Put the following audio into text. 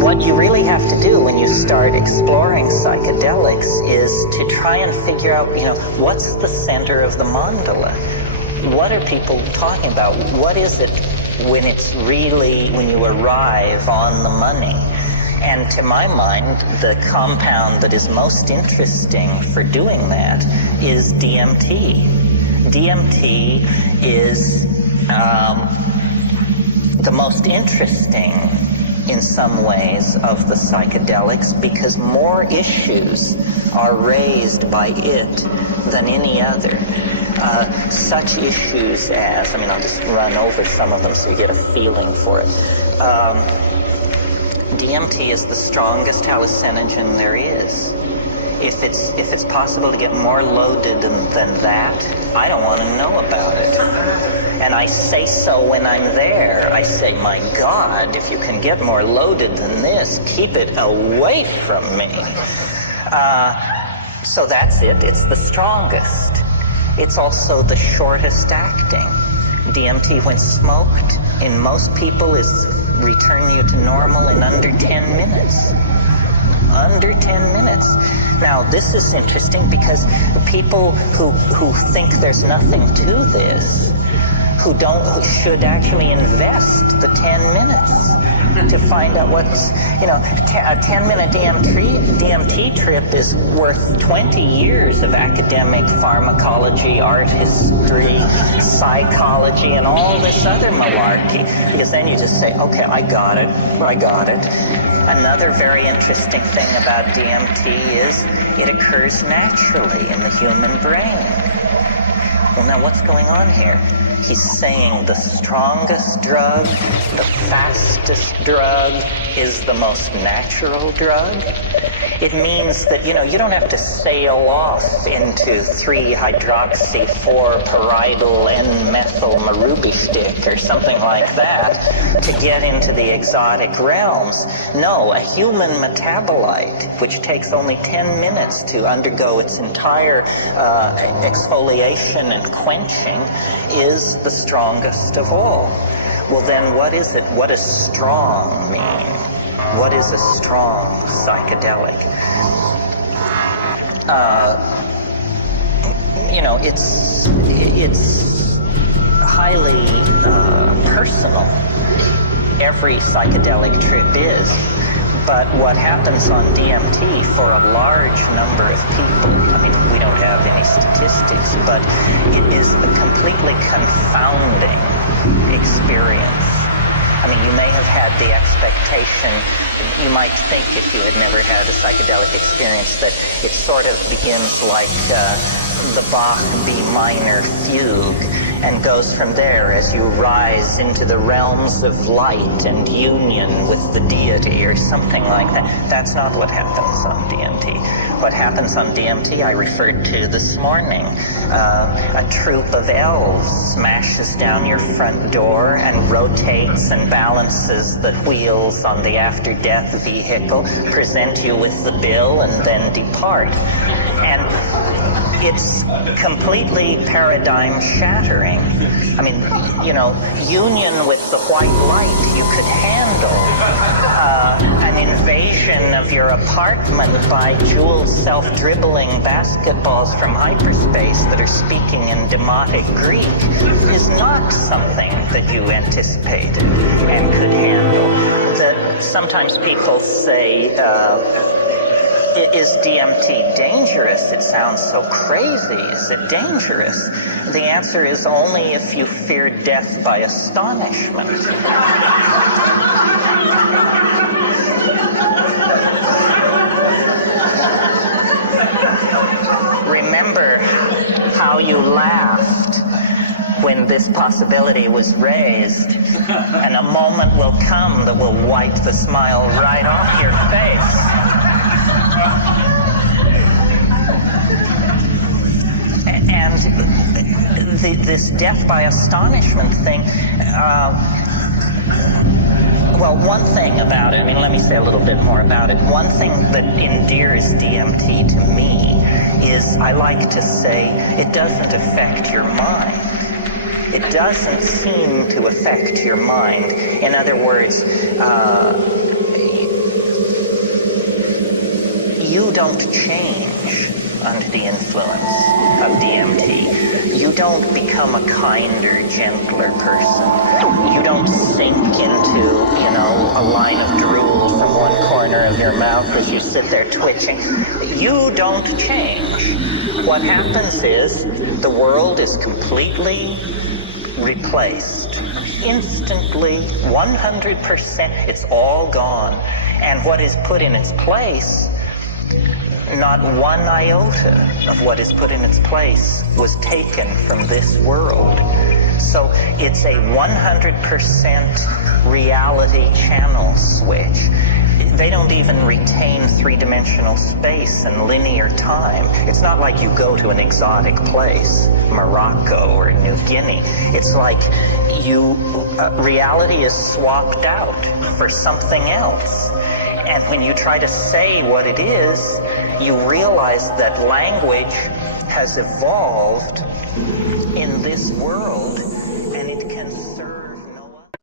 What you really have to do when you start exploring psychedelics is to try and figure out, what's the center of the mandala? What are people talking about? What is it when you arrive on the money? And to my mind, the compound that is most interesting for doing that is DMT. DMT is the most interesting in some ways of the psychedelics because more issues are raised by it than any other. Such issues as, I'll just run over some of them so you get a feeling for it. DMT is the strongest hallucinogen there is. If it's possible to get more loaded than that, I don't want to know about it. And I say so when I'm there. I say, my God, if you can get more loaded than this, keep it away from me. So that's it. It's the strongest. It's also the shortest acting. DMT, when smoked, in most people is return you to normal in under 10 minutes. Under 10 minutes. Now, this is interesting because the people who think there's nothing to this, who should actually invest the 10 minutes to find out what's, a 10-minute DMT trip is worth 20 years of academic pharmacology, art history, psychology, and all this other malarkey. Because then you just say, okay, I got it. Another very interesting thing about DMT is it occurs naturally in the human brain. Well, now what's going on here? He's saying the strongest drug, the fastest drug, is the most natural drug. It means that, you don't have to sail off into 3-hydroxy-4-pyridyl N-methyl marubishtik or something like that to get into the exotic realms. No, a human metabolite, which takes only 10 minutes to undergo its entire exfoliation and quenching, is the strongest of all. Well, then what is it? What does strong mean? What is a strong psychedelic? It's highly personal. Every psychedelic trip is. But what happens on DMT for a large number of people, we don't have any statistics, but it is a completely confounding experience. You may have had the expectation, you might think if you had never had a psychedelic experience, that it sort of begins like the Bach B minor fugue and goes from there as you rise into the realms of light and union with the deity or something like that. That's not what happens on DMT. What happens on DMT I referred to this morning. A troop of elves smashes down your front door and rotates and balances the wheels on the after-death vehicle, present you with the bill, and then depart. And it's completely paradigm shattering. Union with the white light you could handle. An invasion of your apartment by jeweled self-dribbling basketballs from hyperspace that are speaking in demotic Greek is not something that you anticipated and could handle. Sometimes people say, is DMT dangerous? It sounds so crazy. Is it dangerous? The answer is only if you fear death by astonishment. Remember how you laughed when this possibility was raised, and a moment will come that will wipe the smile right off your face. And this death by astonishment thing, well, one thing about it, let me say a little bit more about it. One thing that endears DMT to me is, I like to say, it doesn't affect your mind. It doesn't seem to affect your mind. In other words, you don't change under the influence of DMT. You don't become a kinder, gentler person. You don't sink into, a line of drool from one corner of your mouth as you sit there twitching. You don't change. What happens is the world is completely replaced. Instantly, 100%, it's all gone. And what is put in its place, not one iota of what is put in its place was taken from this world. So it's a 100% reality channel switch. They don't even retain three-dimensional space and linear time. It's not like you go to an exotic place, Morocco or New Guinea. It's like reality is swapped out for something else. And when you try to say what it is, you realize that language has evolved in this world